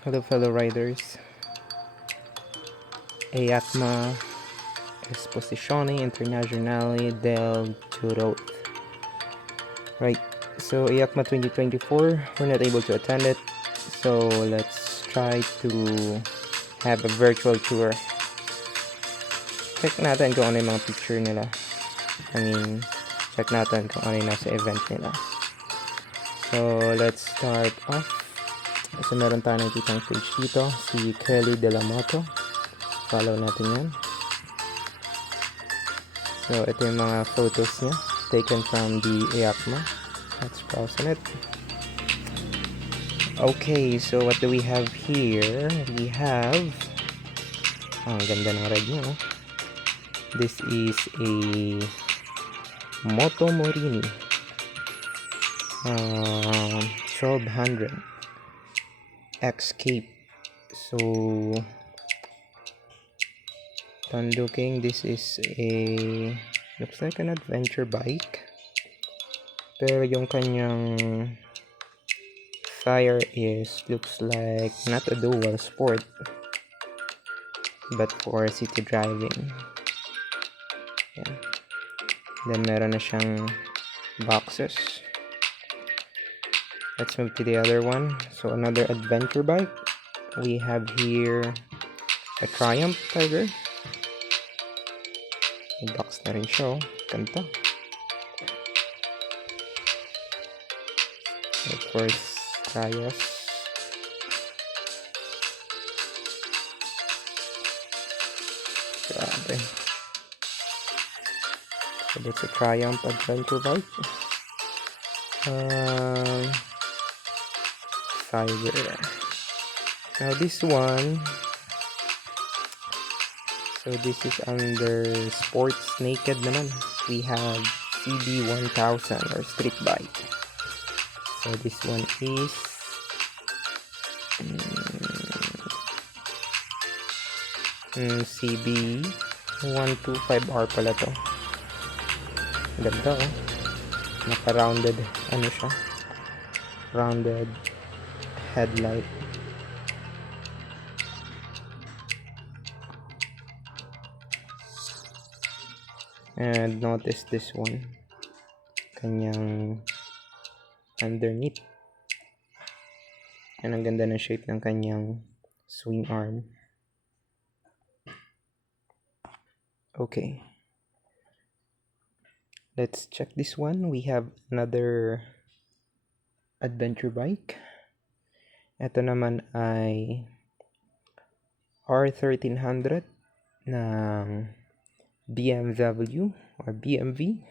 Hello fellow riders. EICMA Esposizione Internazionale del Judo. Right, so EICMA 2024, we're not able to attend it, so let's try to have a virtual tour. Check natin kung ano yung mga picture nila. Check natin kung ano yung nasa event nila. So let's start off. So meron tayo nakikitang page dito, si Kelly De La Moto. Follow natin yan. So ito yung mga photos niya taken from the EICMA. Let's browse on it. Okay, so what do we have here? We have ang ganda ng red niya, no? This is a Moto Morini 1200 Escape. So on looking, this is a looks like an adventure bike, pero yung kanyang tire looks like not a dual sport but for city driving. Yeah. Then meron na siyang boxes. Let's move to the other one. So another adventure bike. We have here a Triumph Tiger. May box na rin siya. Ganda. Of course, Trios. Grabe. So that's a Triumph adventure bike. Tiger. Now this one, so this is under sports naked naman. We have CB1000 or street bike. So this one is CB125R pala to. Ganda, oh. Naka-rounded siya, rounded headlight. And notice this one, kanyang underneath, and ang ganda ng shape ng kanyang swing arm. Okay, let's check this one. We have another adventure bike. Ito naman ay R1300 ng BMW or BMW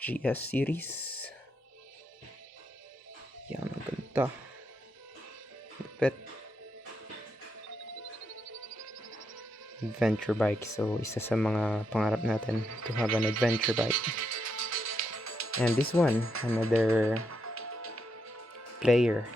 GS series. Yan, ang ganda. Lupit. Adventure bike. So, isa sa mga pangarap natin to have an adventure bike. And this one, another player.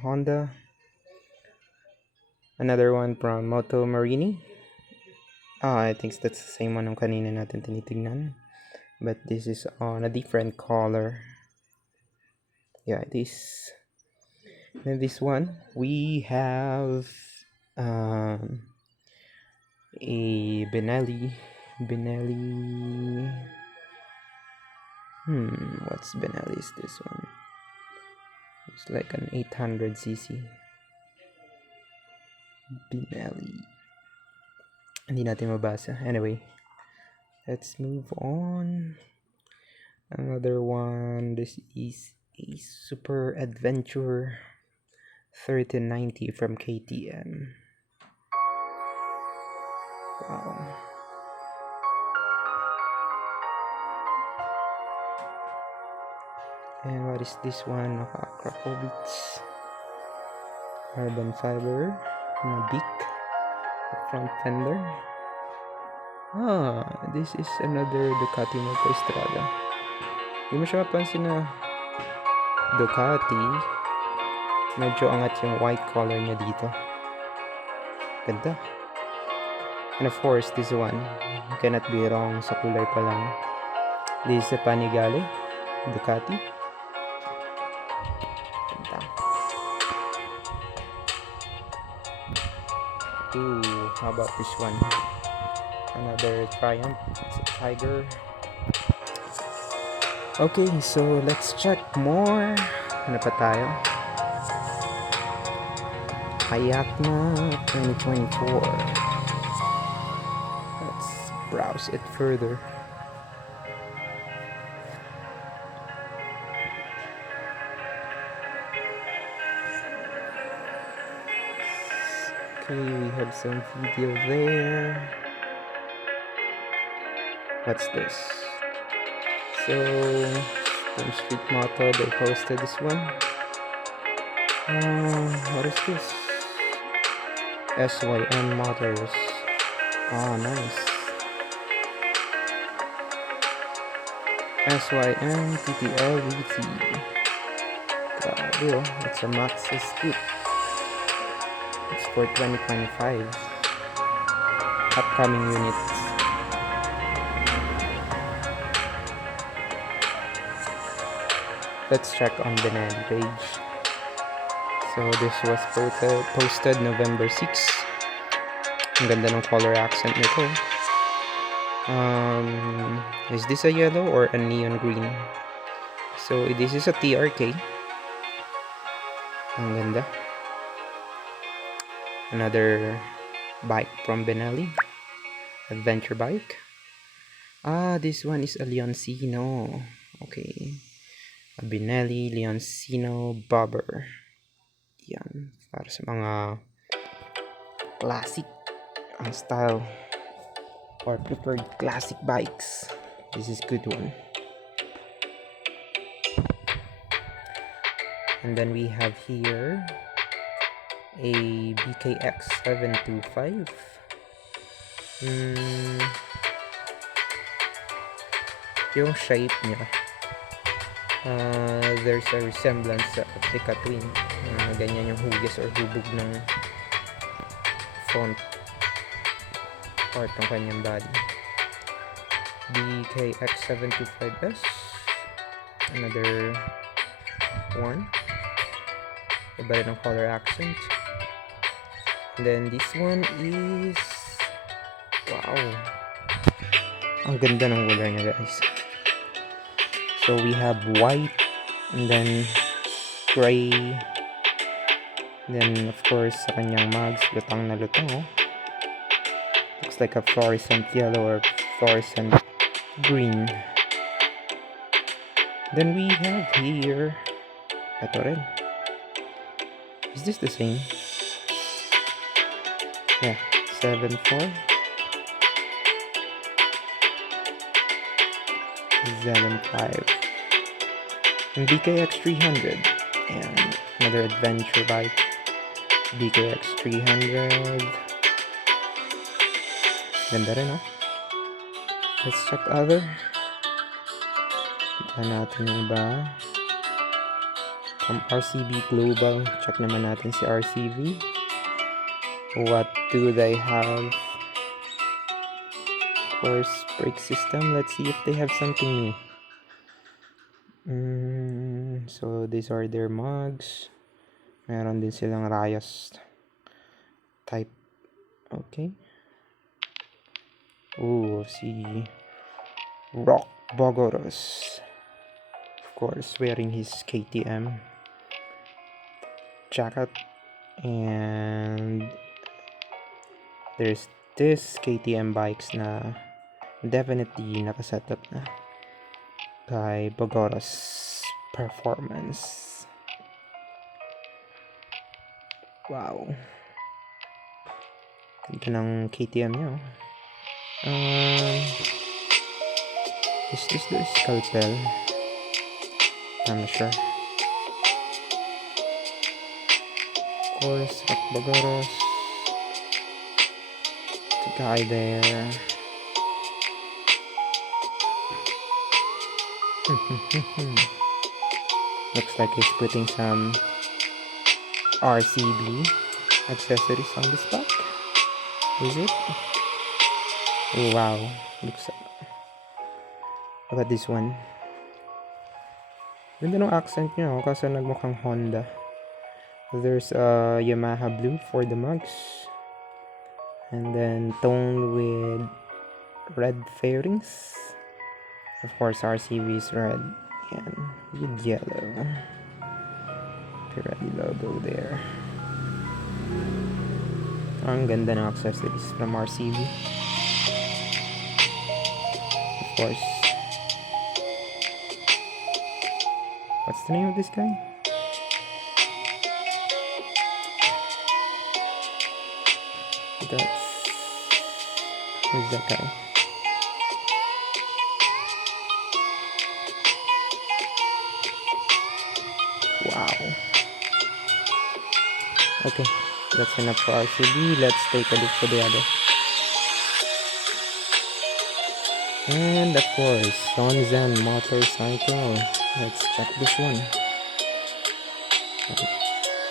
Honda. Another one from Moto Marini. I think that's the same one ng kanina natin tinitignan. But this is on a different color. Yeah, this. Then this one, we have a Benelli. What's Benelli is this one? It's like an 800cc Benelli. Hindi natin mabasa. Anyway, let's move on. Another one. This is a Super Adventure 1390 from KTM. Wow. And what is this one? Krakowicz carbon fiber na beak front fender. This is another Ducati Multistrada. Hindi mo siya mapansin na Ducati, medyo angat yung white color niya dito. Ganda. And of course, this one, you cannot be wrong sa kulay pa lang. This is a Panigale Ducati. Ganda. Ooh, how about this one? Another Triumph. It's a Tiger. Okay, so let's check more. Ano pa tayo? EICMA 2024. Let's browse it further. Okay, we have some video there. What's this? So, from Street Moto, they posted this one. What is this? SYM Motors. Nice. SYM PTL VT. Grabe oh, it's a Maxxis Scoop. It's for 2025. Upcoming units. Let's check on the Benelli page. So this was posted November 6. Ang ganda ng color accent nito. Is this a yellow or a neon green? So this is a TRK. Ang ganda. Another bike from Benelli. Adventure bike. This one is a Leoncino. Okay. A Benelli Leoncino Bobber. Yan. Para sa mga classic ang style or preferred classic bikes. This is good one. And then we have here a BKX 725. Yung shape niya, there's a resemblance sa Africa Twin. Ganyan yung hugis or hubog ng front part ng kanyang body. BKX 725S. Another one. Iba rin ang color accent. And then this one is, wow, ang ganda ng color niya guys. So we have white and then gray, and then of course sa kanyang mags, lutang na lutang oh. Looks like a fluorescent yellow or fluorescent green. Then we have here, ito rin. Is this the same? Yeah, 7.4 7.5 and BKX 300 and another adventure bike, BKX 300. Ganda rin, oh. Let's check other. Kita natin yung iba. From RCB Global, check naman natin si RCB. What do they have? Of course, brake system. Let's see if they have something new. So these are their mugs. Meron din silang Rayas type. Okay. Ooh, si Rock Bogoros. Of course, wearing his KTM jacket. And there's this KTM bikes na definitely nakasetup na kay Bogoros Performance. Wow. Ganda ng KTM niya. Is this the scalpel? I'm not sure. Of course, Rock Bogoros. The guy there. Looks like he's putting some RCB accessories on this bike. Is it? Oh, wow. Look at this one. Ganda ng accent niya, kasi nagmukhang Honda. There's a Yamaha blue for the mugs. And then toned with red fairings. Of course, RCB is red. And with yellow. Pirelli logo there. Ang ganda ng accessories from RCB. Of course. What's the name of this guy? Who's that guy? Wow. Okay, that's enough for RCB. Let's take a look for the other. And of course, Sonzen Motorcycle. Let's check this one.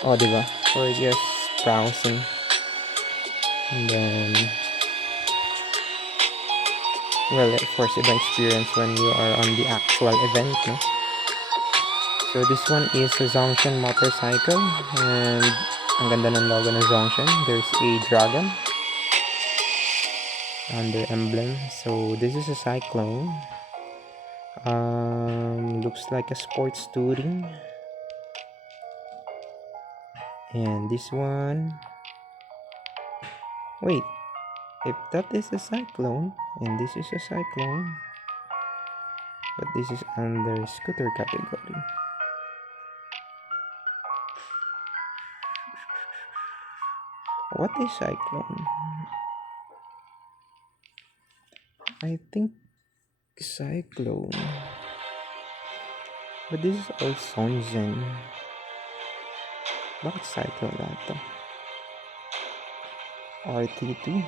Oh, diba? We're just browsing. And then, well, of course, iba experience when you are on the actual event, no? So this one is a Zongshan motorcycle, and ang ganda ng logo ng Zongshan. There's a dragon under emblem. So this is a Cyclone. Looks like a sports touring. And this one, wait, if that is a Cyclone and this is a Cyclone, but this is under scooter category. What is Cyclone? I think Cyclone, but this is all Sonzen. Bakit Cyclone lahat to? RT2.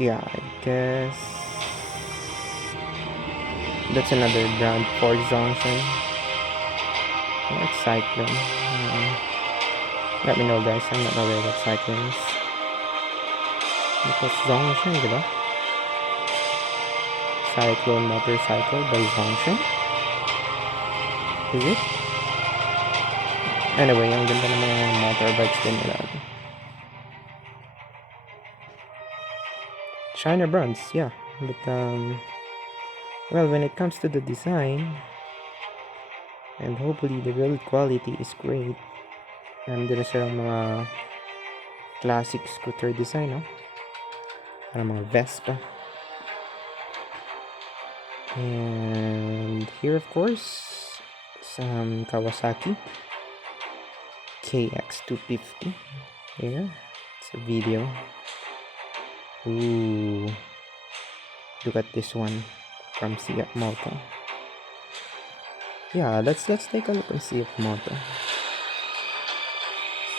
Yeah, I guess that's another brand for Zongshan. What's Cyclone? Let me know, guys. I'm not aware what Cyclone is. Because Zongshan, diba? Cyclone motorcycle by Zongshan. Is it? Anyway, ang ganda ng mga motorbikes din nila. China brands, yeah. But well, when it comes to the design, and hopefully the build quality is great. Nandun na silang mga classic scooter design, no? Parang mga Vespa. And here, of course, some Kawasaki KX250. Here, it's a video. Ooh, look at this one from CF Moto. Yeah, let's take a look on CF Moto.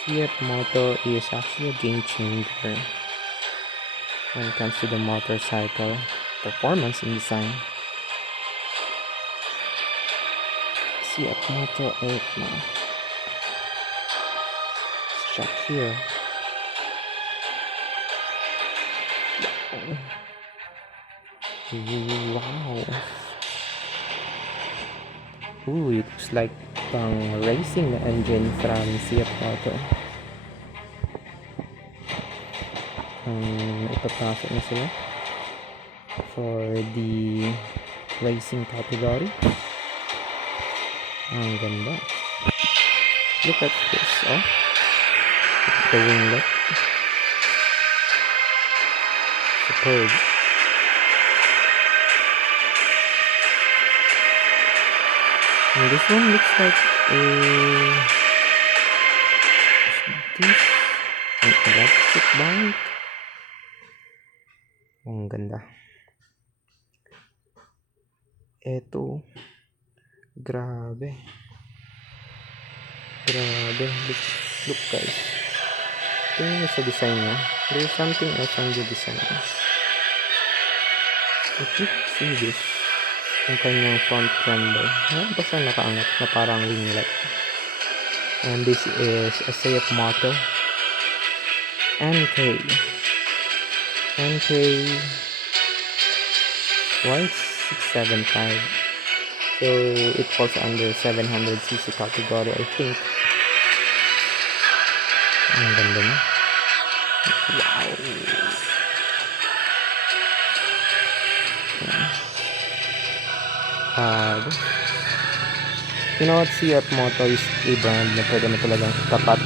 CF Moto is actually a game changer when it comes to the motorcycle performance and design. Seat Moto EICMA. Let's check here. Wow. Ooh, it looks like pang racing na engine from Seat Moto. Ipapasok na sila for the racing category. Ang ganda. Look at this, oh. The winglet. Superb. And this one looks like this an electric bike. Ang ganda. Eto. Grabe. Look guys. Tingnan nyo sa design niya. There's something else on the design. If you can see this, yung kanyang front fender, basta nakaangat na parang winglet. And this is a Seat Moto NK Y675. So it falls under 700cc category, I think. Ang ganda na. Wow. You know what, Seat Moto is a brand na pwede mo talagang tapat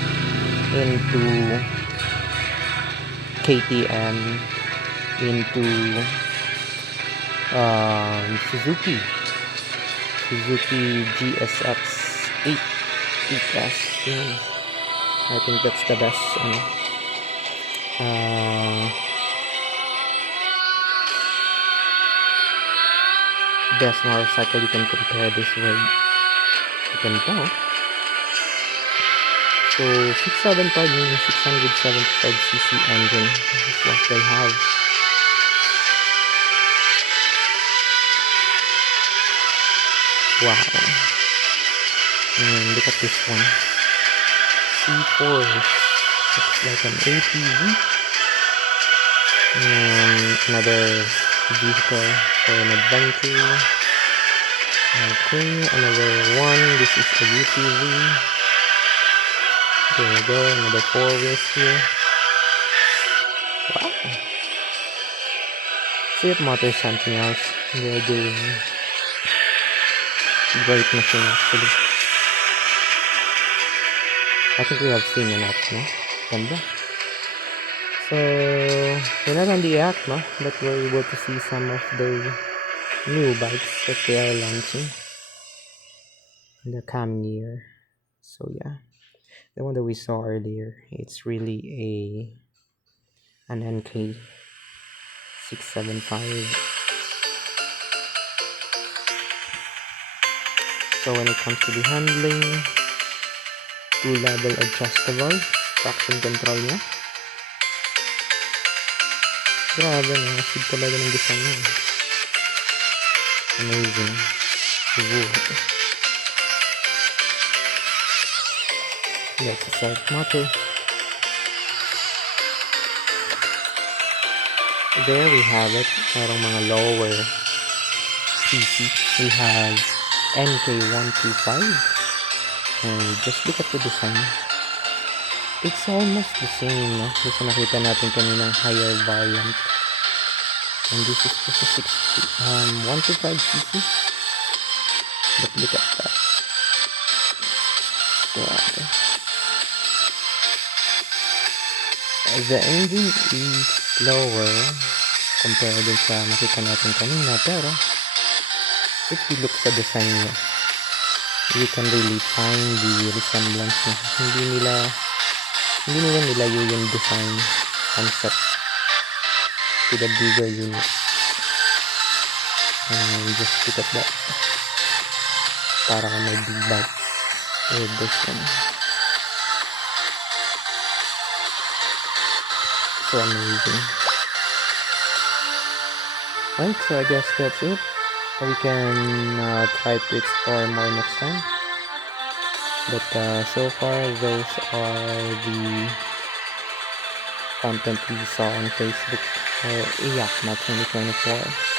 into KTM, into Suzuki GSX 8S. Yun. I think that's the best best motorcycle you can compare this with. Ganda. So 675 means 675cc engine. This is what they have. Wow. And look at this one. C4. Looks like an ATV. And another vehicle for an adventure. Okay, another one. This is a UTV. There we go, another 4 wheels here. Wow. Seat Moto is something else. They're doing great machine actually. I think we have seen enough, no? Ganda. So, we're not on the EICMA, but we're able to see some of the new bikes that they are launching in the coming year. So yeah, the one that we saw earlier, it's really an NK 675. So when it comes to the handling, 2-level adjustable traction control niya. Grabe na, asig talaga ng design niya. Amazing. That's the Seat Moto. There we have it. Merong mga lower cc. We have NK125. And just look at the design. It's almost the same, no? Kasi nakita natin kaninang higher variant. And this is just a 125cc. But look at that. Grabe. The engine is lower compared din sa nakita natin kanina, pero if you look sa design niya, you can really find the resemblance niya. Hindi nila nilayo yung design concept to the bigger unit. And just look at that. Parang may big bikes with this one. So amazing. Right, so I guess that's it. We can try to explore more next time. But so far, those are the content we saw on Facebook for EICMA 2024.